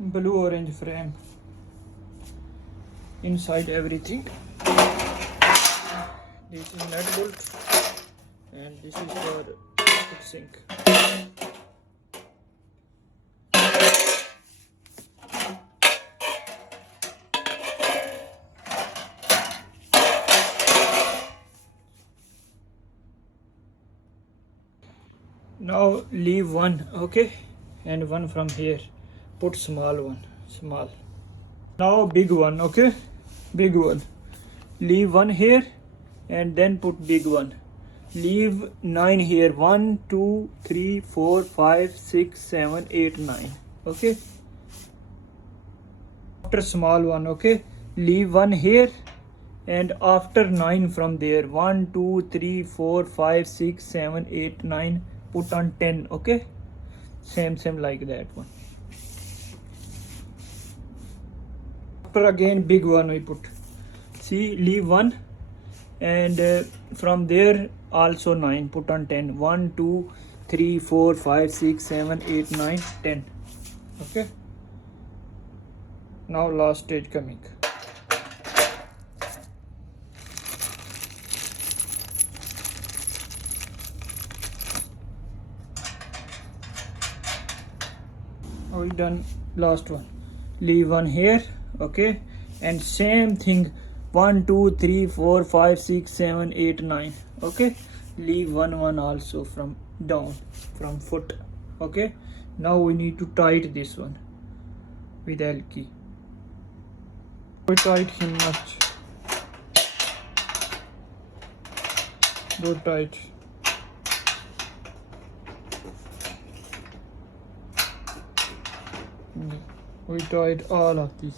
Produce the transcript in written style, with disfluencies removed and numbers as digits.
blue orange frame. Inside everything. This is nut bolt and this is for sink. Now leave one, okay, and one from here. Put small one, small. Now big one, okay, big one. Leave one here and then put big one. Leave 9 here. 1 2 3 4 5 6 7 8 9, okay. After small one, okay, leave one here and after 9 from there. 1 2 3 4 5 6 7 8 9, put on 10, okay. Same like that one. After again big one we put. See, leave one and from there also 9, put on 10. 1 2 3 4 5 6 7 8 9 10, okay. Now last stage coming. We done last one. Leave one here, okay, and same thing. 1 2 3 4 5 6 7 8 9, okay. Leave one also from down, from foot, okay. Now we need to tight this one with L key. We tight him much. Do tight. We tied all of this.